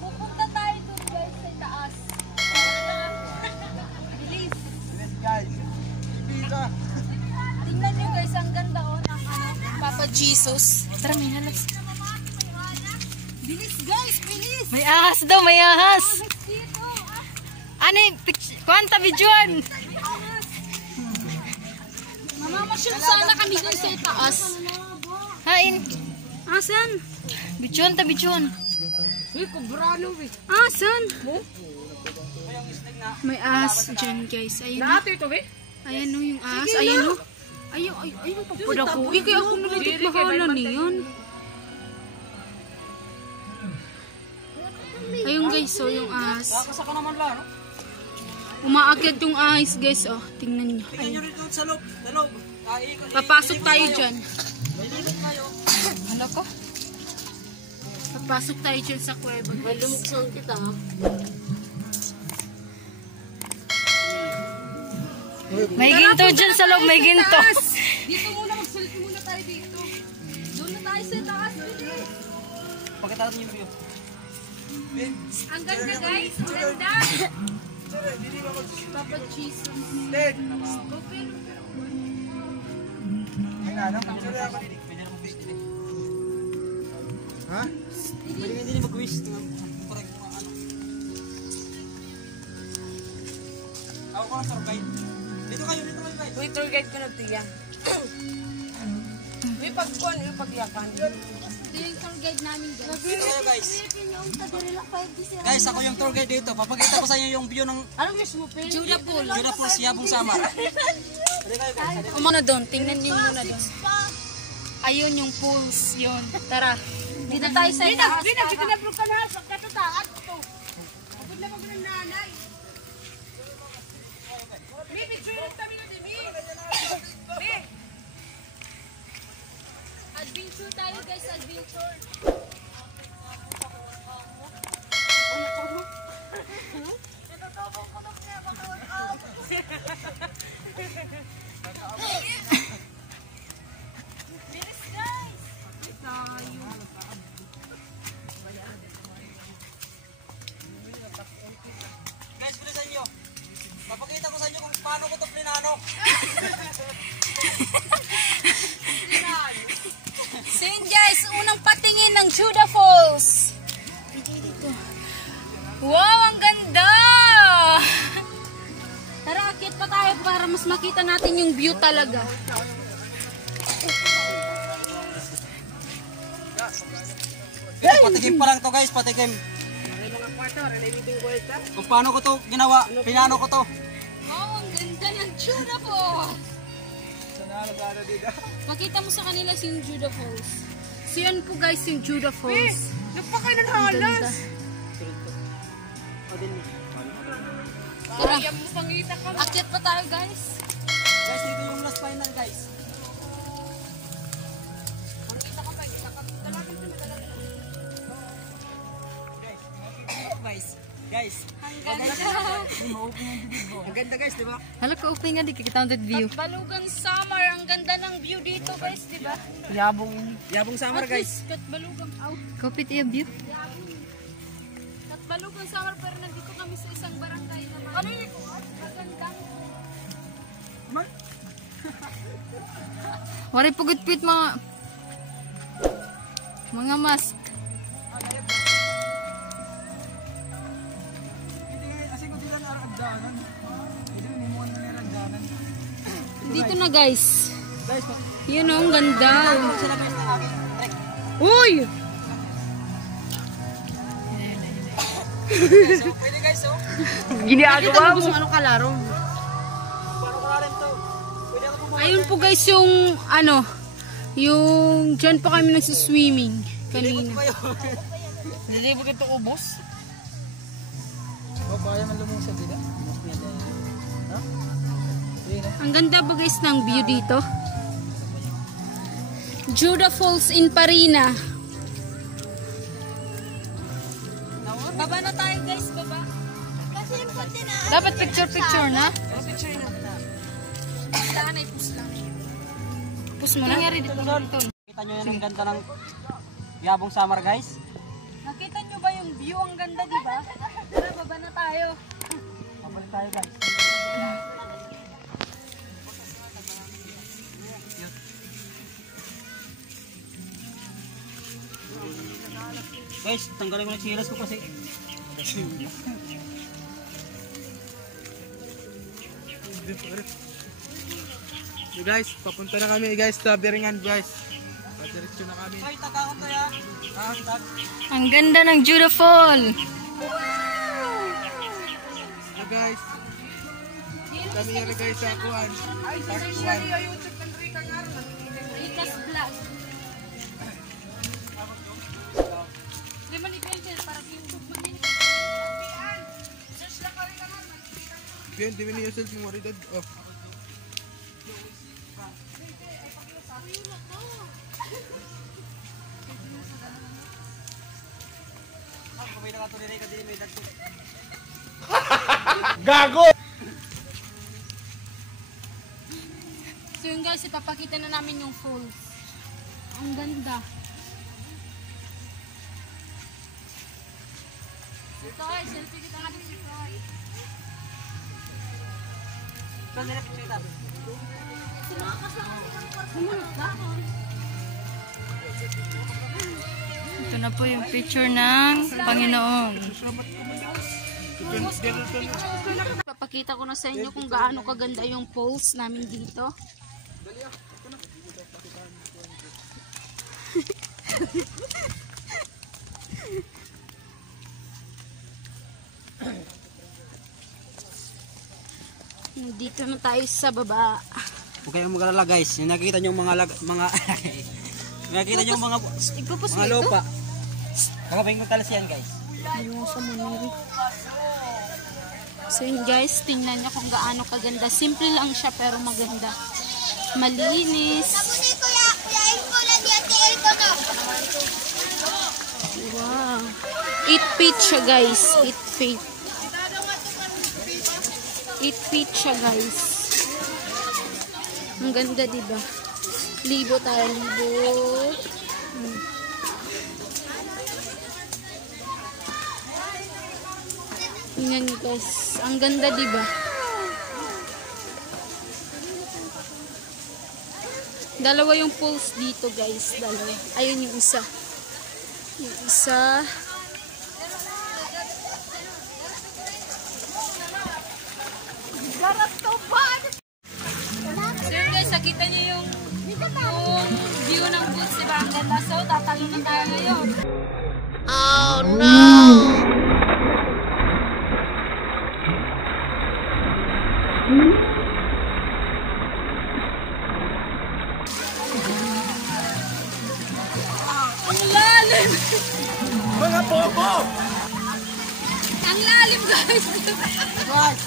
Pupunta tayo dun guys sa taas. Bilis. Bilis guys. Ibiza. Tingnan nyo guys, ang ganda ng Papa Jesus. Tara, may halas. Bilis guys, bilis. May ahas daw, may ahas. Dito. Ano yung kwanta videoan? Mamamasyal sana kami dun sa taas. Hain. Asan? Videoan ta, videoan. Asan? May ahas dyan guys. Ayun. Ayan o yung ahas. Ayan o. Ayun pagpada ko. Kaya ako nalitit mahala niyan. Ayun guys, so yung ahas. Nakakasaka naman lang, no? Umaakyat yung ahas guys, oh. Tingnan nyo. Tingnan nyo rin doon sa loob. Sa loob. Papasok tayo dyan. May lilit tayo. Ano ko? Papasok tayo dyan sa kuweba guys. Lumuksan kita ha. May ginto dyan sa loob, may ginto. Dito muna, mag-selfie muna tayo dito. Doon na tayo sa taas. Pakita natin yung view. Ang ganda guys, ang ganda. Papa Jesus. Ted! Open. Ay nga, no? Pwede na mag-wish din eh. Ha? Pwede din mag-wish. Correct mo ano. Ako ko ng tour guide. Dito kayo guys. Uy, tour guide ko na tiya. May pagkuhan, may pagyakan. Ito yung tour guide namin guys. Dito kayo guys. Guys, ako yung tour guide dito. Papakita ko sa inyo yung view ng Anong wish mo, Pin? Judah Pool. Judah Falls, Yabong Samar. Pwede kayo guys. Umano doon, tingnan nyo muna doon. Ayun yung pools, yun. Tara. Dito tayo sa taas. Pinablog ka na, pagkatataat ito. Pagod na ng nanay. May picture lang kami na din, Mi. Adventure tayo guys, adventure. Bilis guys. Guys, bilisan nyo. Papakita ko sa inyo kung paano ko ito plinano. So yun guys, unang patingin ng Judah Falls. Wow, ang ganda! Tara, akit pa tayo para mas makita natin yung view talaga. Patikim pa lang to guys, patikim. Kung paano ko to ginawa, pinano ko to. Wow, ang ganda ng Judah Falls. Makita mo sa kanila yung Judah Falls. So yan po guys yung Judah Falls. Nagpakay ng halas. Tara, Yung pangita ka. akit pa tayo guys. Guys, dito yung last final guys. Guys. Ang ganda. Ang ganda guys, di ba? Hala ka, open nga, di kita ang view. Balugang Summer, ang ganda ng view dito guys, di ba? Yabong Samar guys. Katbalugang, Kapit iya view. Katbalugang Summer pero nandito kami sa isang barangay naman. Ano yun? Maganda. Waray pugit-pit mga mask. Dito na guys. Guys, Yun o, ang ganda. sila guys ng aking trek. Uy! So, pwede guys, oh. Ginagawa mo. Ano kalaro? Paano ko na rin to? Pwede ako pumunta. Ayun po guys yung ano, yung dyan po kami nagsiswimming kanina. Hindi mo ito ubos? Babayan man lumong sa dila. Ha? Ang ganda ba guys ng view dito? Judah Falls in Parina. Baba na tayo guys, baba. Dapat picture-picture na. Saan ay push lang. Pus mo na. Nangyari dito. Kita nyo yan ang ganda ng Yabong summer guys. Nakita nyo ba yung view? Ang ganda, di ba? Tara, baba na tayo. Pabalik tayo guys. Guys, tanggalin ko na silas ko kasi. So guys, papunta na kami guys sa Biringan guys. Diretso na kami. Ay, takakot to ya. Ang ganda ng Judah Fall. So guys, kami na guys sa kuhan. Part 1. Ricas Vlog. Lemon i-pencil para YouTube mo din. Bien, di ba niyo self mo rin? Oh. Gago! So yun guys, ipapakita na namin yung falls. Ang ganda. Ito guys, selfie kita natin si Fry. Ito na po yung picture ng Panginoon. Papakita ko na sa inyo kung gaano kaganda yung poles namin dito. Dito na tayo sa baba. Huwag kayong mag-alala guys. Yung nakikita nyo yung nakikita nyo yung mga lupa. Kakabayin ko talas yan guys. So yun guys, tingnan nyo kung gaano kaganda. Simple lang siya pero maganda. Malinis. Wow. 8 feet siya guys. 8 feet. 8 feet siya guys. Ang ganda diba? Libo tayo. Libo. Tingnan nyo guys. Ang ganda diba? Dalawa yung poles dito guys. Dalawa. Ayun yung isa. Yung isa. So yun guys, nakita nyo yung view ng boots, diba? Ang ganda. So, tatalo na tayo ngayon. Oh no! Ang lalim! Mga bobo! Ang lalim guys! Guys!